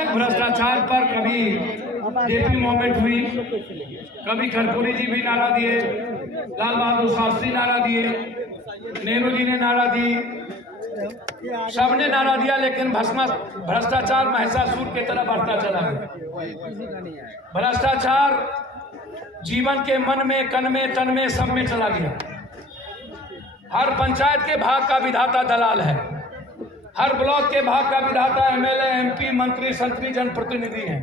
तक भ्रष्टाचार पर कभी जेपी मूवमेंट हुई, कभी कर्पूरी जी भी नारा दिए, लाल बहादुर शास्त्री नारा दिए, नेहरू जी ने नारा दी, सबने नारा दिया, लेकिन भ्रष्टाचार महिषासुर की तरह बढ़ता चला गया। भ्रष्टाचार जीवन के मन में, कन में, तन में, सब में चला गया। हर पंचायत के भाग का विधाता दलाल है, हर ब्लॉक के भाग का विधाता एमएलए, एमपी, मंत्री, संतरी, जनप्रतिनिधि हैं।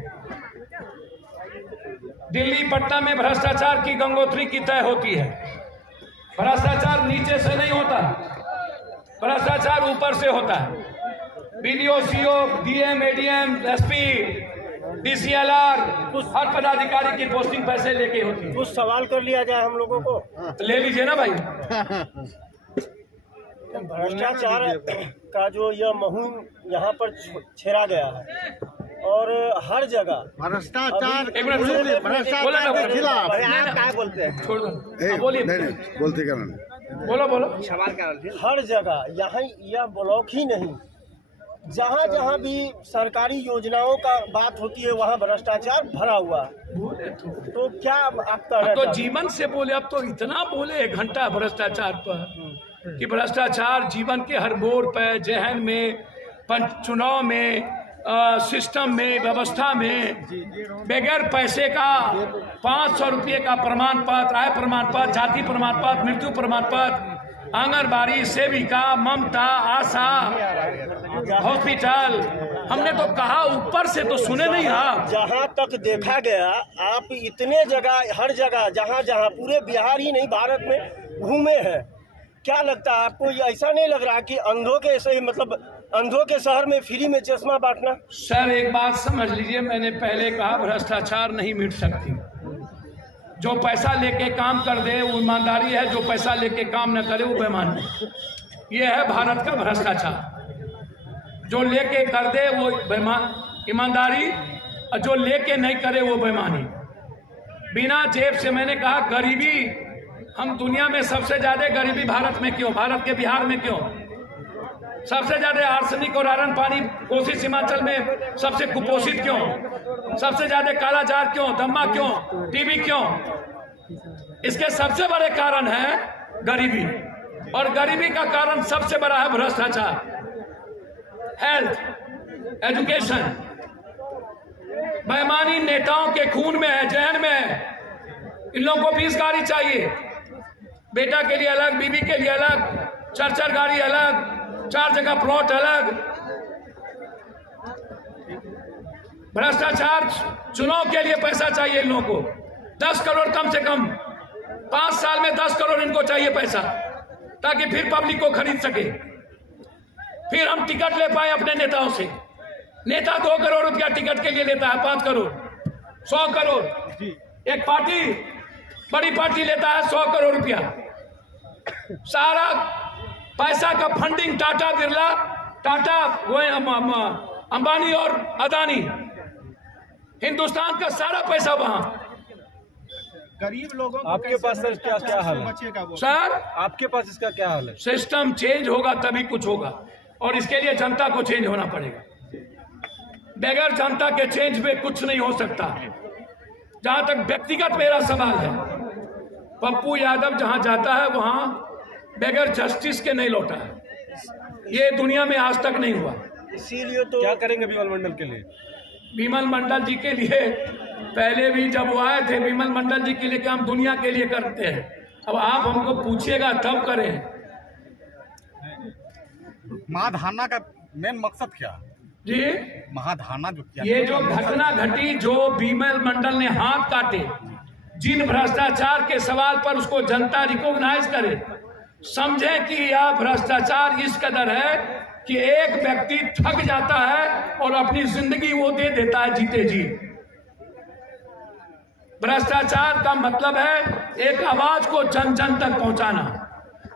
दिल्ली, पटना में भ्रष्टाचार की गंगोत्री की तय होती है। भ्रष्टाचार नीचे से नहीं होता, भ्रष्टाचार ऊपर से होता है। BDO, CO, DM, ADM, SP, DCLR, हर पदाधिकारी की पोस्टिंग पैसे लेके होती है। कुछ सवाल कर लिया जाए हम लोगों को, ले लीजिए ना भाई। भ्रष्टाचार का जो यह मुहिम यहाँ पर छेड़ा गया है और हर जगह भ्रष्टाचार एक मिनट के खिलाफ आप क्या बोलते हैं? छोड़ दो, बोलिए, बोलते क्या नहीं, बोलो। सवाल क्या? हर जगह यहाँ यह ब्लॉक ही नहीं, जहाँ जहाँ भी सरकारी योजनाओं का बात होती है वहाँ भ्रष्टाचार भरा हुआ है। तो क्या आपका अब तो जीवन से बोले, अब तो इतना बोले 1 घंटा भ्रष्टाचार पर कि भ्रष्टाचार जीवन के हर मोड़ पर, जहन में, चुनाव में, सिस्टम में, व्यवस्था में, बगैर पैसे का 500 रुपये का प्रमाण पत्र, आय प्रमाण पत्र, जाति प्रमाण पत्र, मृत्यु प्रमाण पत्र, आंगनबाड़ी सेविका, ममता, आशा, हॉस्पिटल, हमने तो कहा ऊपर से तो सुने नहीं आप। जहाँ तक देखा गया, आप इतने जगह, हर जगह, जहाँ जहाँ पूरे बिहार ही नहीं भारत में घूमे हैं, क्या लगता है आपको? ये ऐसा नहीं लग रहा कि अंधों के ऐसे ही, मतलब अंधों के शहर में फ्री में चश्मा बांटना? सर एक बात समझ लीजिए, मैंने पहले कहा भ्रष्टाचार नहीं मिट सकती। जो पैसा लेके काम कर दे वो ईमानदारी है, जो पैसा लेके काम न करे वो बेईमानी है। ये है भारत का भ्रष्टाचार। जो लेके कर दे वो ईमानदारी, और जो लेके नहीं करे वो बेईमानी। बिना जेब से, मैंने कहा गरीबी, हम दुनिया में सबसे ज्यादा गरीबी भारत में क्यों, भारत के बिहार में क्यों सबसे ज्यादा आर्सेनिक और आयरन पानी, कोसी सीमांचल में सबसे कुपोषित क्यों, सबसे ज्यादा कालाजार क्यों, दम्मा क्यों, टीबी क्यों? इसके सबसे बड़े कारण है गरीबी, और गरीबी का कारण सबसे बड़ा है भ्रष्टाचार। हेल्थ, एजुकेशन, बेईमानी नेताओं के खून में है, जहन में है। इन लोगों को 20 गाड़ी चाहिए, बेटा के लिए अलग, बीवी के लिए अलग, 4 गाड़ी अलग, 4 जगह प्लॉट अलग। भ्रष्टाचार, चुनाव के लिए पैसा चाहिए इन लोगों को, 10 करोड़ कम से कम, 5 साल में 10 करोड़ इनको चाहिए पैसा, ताकि फिर पब्लिक को खरीद सके, फिर हम टिकट ले पाए अपने नेताओं से। नेता 2 करोड़ रुपया टिकट के लिए लेता है, 5 करोड़, 100 करोड़। एक पार्टी, बड़ी पार्टी लेता है 100 करोड़ रुपया। सारा पैसा का फंडिंग टाटा बिरला, टाटा, अंबानी और अदानी, हिंदुस्तान का सारा पैसा वहां। गरीब लोगों को आपके पास सर क्या हाल है? सर आपके पास इसका क्या हाल है? सिस्टम चेंज होगा तभी कुछ होगा, और इसके लिए जनता को चेंज होना पड़ेगा। बगैर जनता के चेंज में कुछ नहीं हो सकता। जहां तक व्यक्तिगत मेरा सवाल है, पप्पू यादव जहां जाता है वहां बगैर जस्टिस के नहीं लौटा है। ये दुनिया में आज तक नहीं हुआ। इसीलिए तो क्या करेंगे विमल मंडल के लिए? विमल मंडल जी के लिए पहले भी जब वो आए थे, विमल मंडल जी के लिए क्या हम दुनिया के लिए करते हैं? अब आप हमको पूछिएगा तब करें। महाधारणा का मेन मकसद क्या जी? महाधारणा जो किया, ये जो घटना घटी, जो विमल मंडल ने हाथ काटे, जिन भ्रष्टाचार के सवाल पर उसको जनता रिकॉग्नाइज करे, समझे कि यह भ्रष्टाचार इस कदर है कि एक व्यक्ति ठग जाता है और अपनी जिंदगी वो दे देता है जीते जी। भ्रष्टाचार का मतलब है एक आवाज को जन जन तक पहुंचाना।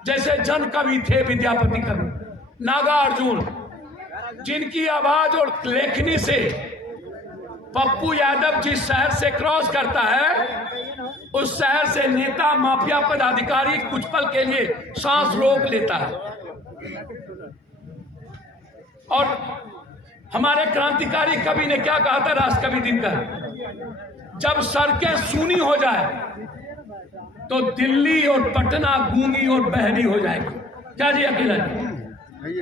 जैसे जन कवि थे विद्यापति कवि, नागार्जुन, जिनकी आवाज और लेखनी से पप्पू यादव जिस शहर से क्रॉस करता है, उस शहर से नेता, माफिया पदाधिकारी कुछ पल के लिए सांस रोक लेता है। और हमारे क्रांतिकारी कवि ने क्या कहा था, राष्ट्रकवि दिनकर, जब सड़कें सूनी हो जाए तो दिल्ली और पटना गूंगी और बहरी हो जाएगी। क्या जी अकेला जी?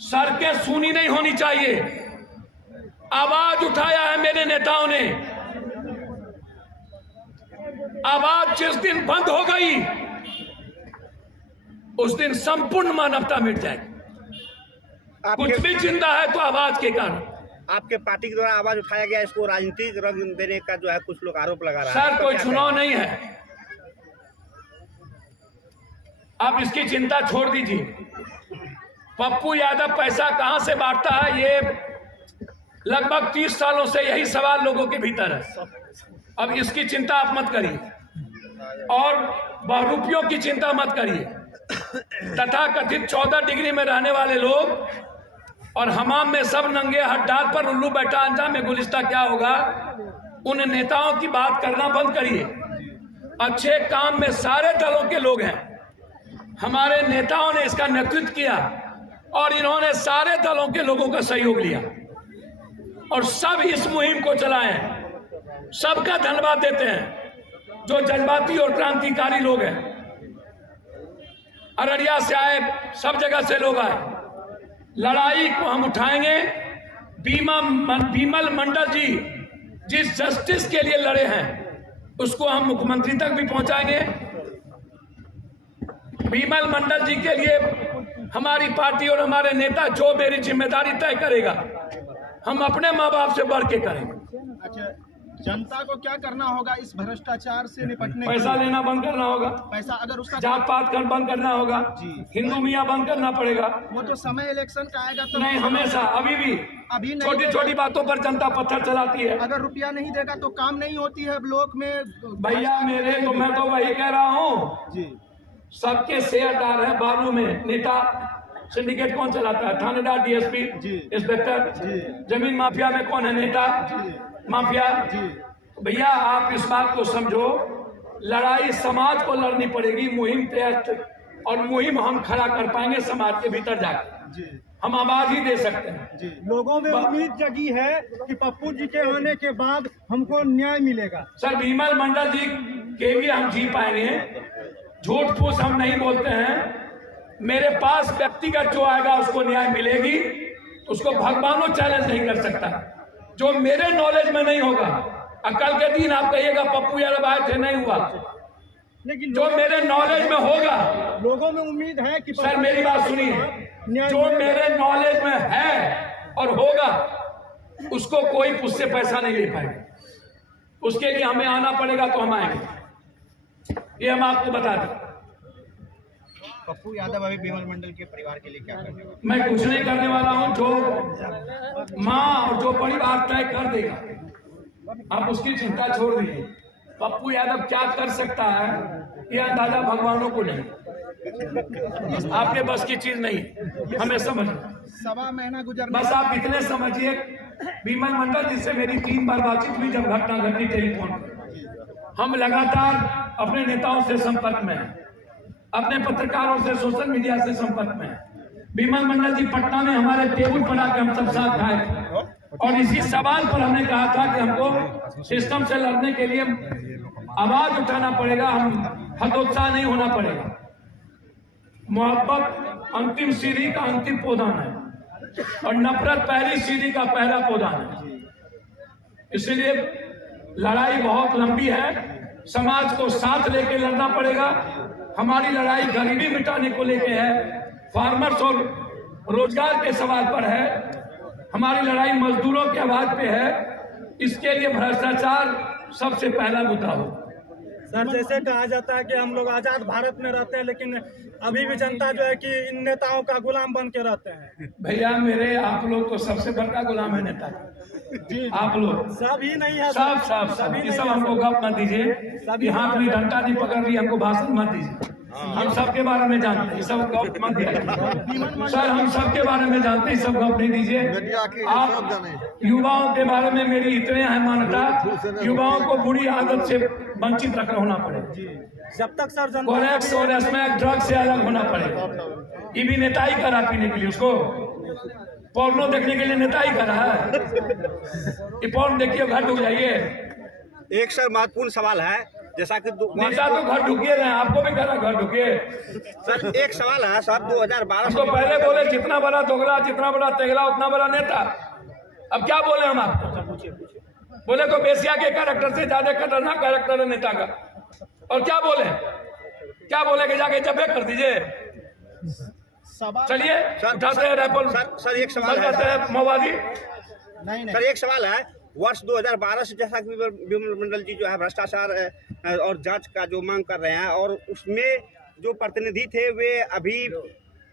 सड़कें सूनी नहीं होनी चाहिए। आवाज उठाया है मेरे नेताओं ने, आवाज जिस दिन बंद हो गई उस दिन संपूर्ण मानवता मिट जाएगी। कुछ भी जिंदा है तो आवाज के कारण। आपके पार्टी के द्वारा आवाज उठाया गया, इसको राजनीतिक रंग देने का जो है कुछ लोग आरोप लगा रहा है। सर कोई चुनाव नहीं है, आप इसकी चिंता छोड़ दीजिए। पप्पू यादव पैसा कहां से बांटता है, ये लगभग 30 सालों से यही सवाल लोगों के भीतर है। अब इसकी चिंता आप मत करिए और बहुरूपियों की चिंता मत करिए। तथा कथित 14 डिग्री में रहने वाले लोग और हमाम में सब नंगे हड्डार पर उल्लू बैठा अंजाम में गुलिस्ता क्या होगा, उन नेताओं की बात करना बंद करिए। अच्छे काम में सारे दलों के लोग हैं, हमारे नेताओं ने इसका नेतृत्व किया और इन्होंने सारे दलों के लोगों का सहयोग लिया और सब इस मुहिम को चलाए। सबका धन्यवाद देते हैं जो जज्बाती और क्रांतिकारी लोग हैं। अररिया से आए, सब जगह से लोग आए। लड़ाई को हम उठाएंगे। बीमल मंडल जी जिस जस्टिस के लिए लड़े हैं उसको हम मुख्यमंत्री तक भी पहुंचाएंगे। बीमल मंडल जी के लिए हमारी पार्टी और हमारे नेता जो मेरी जिम्मेदारी तय करेगा हम अपने माँ बाप से बढ़ के करेंगे। अच्छा, जनता को क्या करना होगा इस भ्रष्टाचार से निपटने के पैसा लिए? लेना बंद करना होगा, पैसा अगर उसका जात पात कर बंद करना होगा, हिंदू मियाँ बंद करना पड़ेगा। वो तो समय इलेक्शन का आएगा तो नहीं, हमेशा अभी भी नहीं छोटी देगा। छोटी बातों पर जनता पत्थर चलाती है। अगर रुपया नहीं देगा तो काम नहीं होती है ब्लॉक में। भैया मेरे तो मैं तो वही कह रहा हूँ, जी सबके शेयरदार है बालू में। नेता सिंडिकेट कौन चलाता है? थानेदार, डीएसपी, इंस्पेक्टर। जमीन माफिया में कौन है नेता? माफिया। भैया आप इस बात को समझो, लड़ाई समाज को लड़नी पड़ेगी। मुहिम तैयार और मुहिम हम खड़ा कर पाएंगे समाज के भीतर जाकर, हम आवाज ही दे सकते हैं। लोगों में उम्मीद जगी है कि पप्पू जी के आने के बाद हमको न्याय मिलेगा। सर बीमल मंडल जी के लिए हम जी पाएंगे, झूठ फूस हम नहीं बोलते हैं। मेरे पास व्यक्तिगत जो आएगा उसको न्याय मिलेगी, उसको भगवानों चैलेंज नहीं कर सकता। जो मेरे नॉलेज में नहीं होगा, कल के दिन आप कहिएगा पप्पू यादव आए थे, नहीं हुआ। लेकिन जो मेरे नॉलेज में होगा, लोगों में उम्मीद है कि सर मेरी बात सुनिए, जो मेरे नॉलेज में है और होगा उसको कोई उससे पैसा नहीं ले पाएगा। उसके लिए हमें आना पड़ेगा तो हम आएंगे, ये हम आपको बता दें। पप्पू यादव अभी बीमल मंडल के परिवार के लिए क्या करने वाले? मैं कुछ नहीं करने वाला हूं, जो माँ और जो परिवार तय कर देगा आप उसकी चिंता छोड़ दीजिए। पप्पू यादव क्या कर सकता है ये अंदाजा भगवानों को नहीं, आपके बस की चीज नहीं, हमें समझ। 1.25 महीना गुजर बस आप इतने समझिए, बीमल मंडल जिससे मेरी 3 बार बातचीत हुई जब घटना घटी टेलीफोन पर। हम लगातार अपने नेताओं से संपर्क में हैं, अपने पत्रकारों से, सोशल मीडिया से संपर्क में हैं। बीमल मंडल जी पटना में हमारे टेबल पर आकर हम सब साथ खाए थे और इसी सवाल पर हमने कहा था कि हमको सिस्टम से लड़ने के लिए आवाज उठाना पड़ेगा, हम हतोत्साह नहीं होना पड़ेगा। मोहब्बत अंतिम सीढ़ी का अंतिम पौधान है और नफरत पहली सीढ़ी का पहला पौधान है। इसलिए लड़ाई बहुत लंबी है, समाज को साथ लेके लड़ना पड़ेगा। हमारी लड़ाई गरीबी मिटाने को लेके है, फार्मर्स और रोजगार के सवाल पर है, हमारी लड़ाई मजदूरों की आवाज पे है। इसके लिए भ्रष्टाचार सबसे पहला मुद्दा हो। सर जैसे कहा जाता है कि हम लोग आजाद भारत में रहते हैं, लेकिन अभी भी जनता जो है कि इन नेताओं का गुलाम बन के रहते हैं। भैया मेरे, आप लोग तो सबसे बड़का गुलाम है नेता जी, आप लोग सब ही नहीं है, सब ये सब हमको गप मत दीजिए, यहाँ अपनी डंडा नहीं पकड़ रही, हमको भाषण मत दीजिए। हम सबके बारे में जानते हैं, सब गप मत दीजिए सर, हम सबके बारे में जानते हैं, सब गप नहीं दीजिए। आप युवाओं के बारे में मेरी इतने है मान्यता, युवाओं को बुरी आदत से वंचित रखना होना पड़ेगा। जब तक सर कोरेक्स और स्मैक ड्रग से अलग होना पड़ेगा। ये भी नेता ही करा पीने के लिए उसको पोर्नो देखने के लिए नेता ही कर रहा है कि पोर्न देखिए घर ढुक जाइए। एक सर महत्वपूर्ण सवाल है, जैसा कि नेता तो घर ढुकिए रहे, आपको भी कह घर ढुकिए। सर एक सवाल है सर, 2012 तो पहले बोले जितना बड़ा दोगला, जितना बड़ा तेगला, उतना बड़ा नेता। अब क्या बोले हम आपको? बोले तो बेसिया के कैरेक्टर से ज्यादा खतरनाक कैरेक्टर है नेता का। और क्या बोले कि जाके जब्बे कर दीजिए। चलिए उठाते हैं राइफल, सर एक सवाल है माओवादी। सर एक सवाल है, वर्ष 2012 से जैसा कि विमल मंडल जी जो है भ्रष्टाचार और जांच का जो मांग कर रहे हैं, और उसमें जो प्रतिनिधि थे वे अभी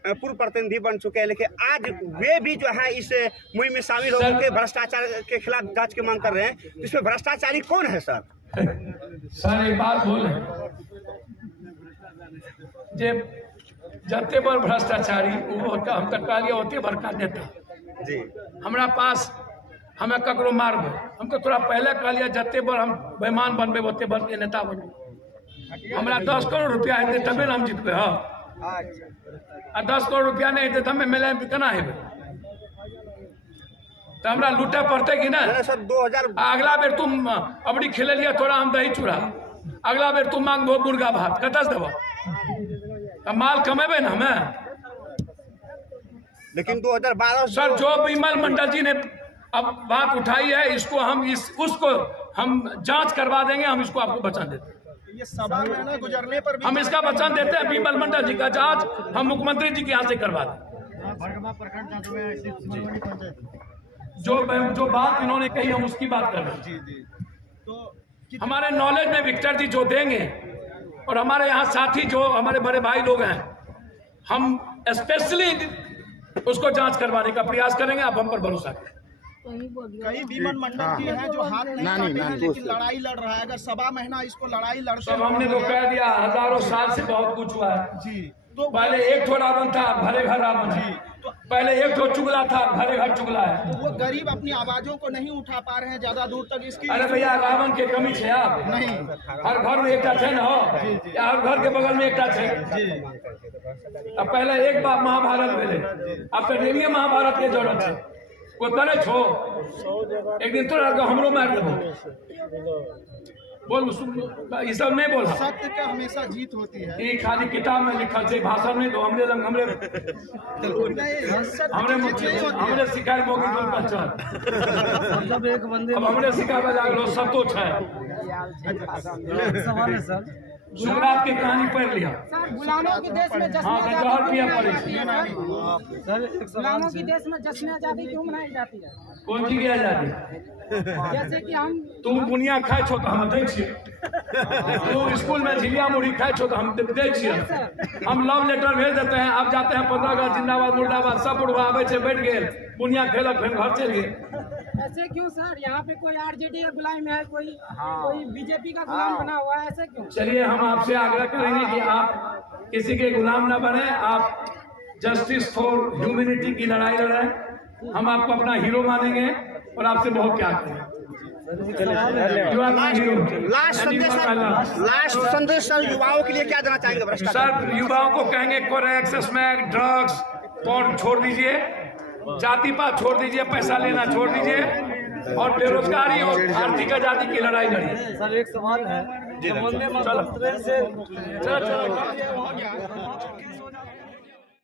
पूर्व प्रतिनिधि बन चुके हैं, लेकिन आज वे भी जो है इस मुहिम में शामिल होकर के भ्रष्टाचार के खिलाफ जांच की मांग कर रहे हैं। इसमें भ्रष्टाचारी कौन है सर? सर एक बात बोले, जे जते पर भ्रष्टाचारी हम तत्कालिया होते बड़का नेता जी, हमारा पास हमें ककरो मारबे, हमको थोड़ा पहले कहलिए जते पर हम बेईमान बनबे ओते बड़ के नेता बनबे। हमरा 10 करोड़ रुपया हेतै तबे न हम जीतबे। हाँ, आ 10 करोड़ रुपया नहीं हेतै तो हम एमएलए केना हेबै? तो हमरा लूटे पड़ते कि ना? सर 2000 अगला बेर तुम अबड़ी खेले लिया थोड़ा हम दही चूड़ा, अगला बेर तुम मांगबो मुर्गा भात, कतस देबो? माल कमेबे ना हमें। लेकिन 2012 सर जो विमल मंडल जी ने अब बात उठाई है, इसको हम उसको हम जांच करवा देंगे, हम इसको आपको वचन देते हैं। ये सवा महीना गुजरने पर भी हम इसका वचन देते हैं, विमल मंडल जी का जांच हम मुख्यमंत्री जी के यहाँ से करवा दें। जो बात इन्होंने कही हम उसकी बात कर रहे हैं। तो हमारे नॉलेज में विक्टर जी जो देंगे, और हमारे यहाँ साथी जो हमारे बड़े भाई लोग हैं, हम स्पेशली उसको जांच करवाने का प्रयास करेंगे। आप हम पर भरोसा करें। कई विमल मंडल जी हैं जो हाथ नहीं काटे हैं, लेकिन लड़ाई लड़ रहा है। अगर सवा महीना इसको लड़ाई लड़ते सब हमने तो कह दिया, हजारों साल से बहुत कुछ हुआ है जी, तो पहले एक ठो रावण था, घरे घर रावण है। पहले एक ठो चुगला था, घरे घर चुगला है। वो गरीब अपनी आवाजों को नहीं उठा पा रहे हैं ज्यादा दूर तक। इसकी अरे भैया रावण के कमी है आप नहीं, हर घर में एकटा है ना हो, या हर घर के बगल में एकटा है। अब पहले एक बार महाभारत भेले, अब तो डेली महाभारत के जरूरत है। वो करे छो एक दिन तो हमरो मार देबो। बोल ये सब नहीं बोल। सत्य का हमेशा जीत होती है। ये खाली किताब में लिखल है, भाषण में तो हमरे हमरे सिखाए मोगी दूर पहचान। अब हमरे सिखावे लागलो संतोष है। सवाल है सर, शुरुआत की कहानी पढ़ लिया। गुलामों के देश में हाँ तो जहर पिया पड़े। गुलामों के देश में जश्न आजादी क्यों मनाई जाती है? कौन ची की आजादी? जैसे कि हम तुम बुनिया खाए छो तो हम दै छियै, तुम स्कूल में झिलिया मुढ़ी खाए छो तो हम दै छियै। हम लव लेटर भेज देते हैं, आप जाते हैं 15 अगस्त जिंदाबाद मुर्दाबाद सब बुढ़वा आवे छे, बैठ गए बुनिया खेलक फिर घर चल गए। ऐसे क्यों सर? यहाँ पे कोई आरजेडी का गुलाम है, कोई बीजेपी का गुलाम बना हुआ है, ऐसे क्यों? चलिए हम आपसे आग्रह करेंगे कि आप किसी के गुलाम न बने, आप जस्टिस फॉर ह्यूमैनिटी की लड़ाई लड़ें। हम आपको अपना हीरो मानेंगे और आपसे बहुत प्यार करेंगे। You are my hero. Last संदेश सर युवाओं के लिए क्या देना चाहेंगे भ्रष्टाचार? सर युवाओं को कहेंगे कोरेक्स, स्मैक, ड्रग्स, पॉर्न छोड़ दीजिए, जाति पात छोड़ दीजिए, पैसा लेना छोड़ दीजिए, और बेरोजगारी और आर्थिक आजादी की लड़ाई लड़िए। सर एक सवाल है, वंदे मातरम ट्रेन से चलो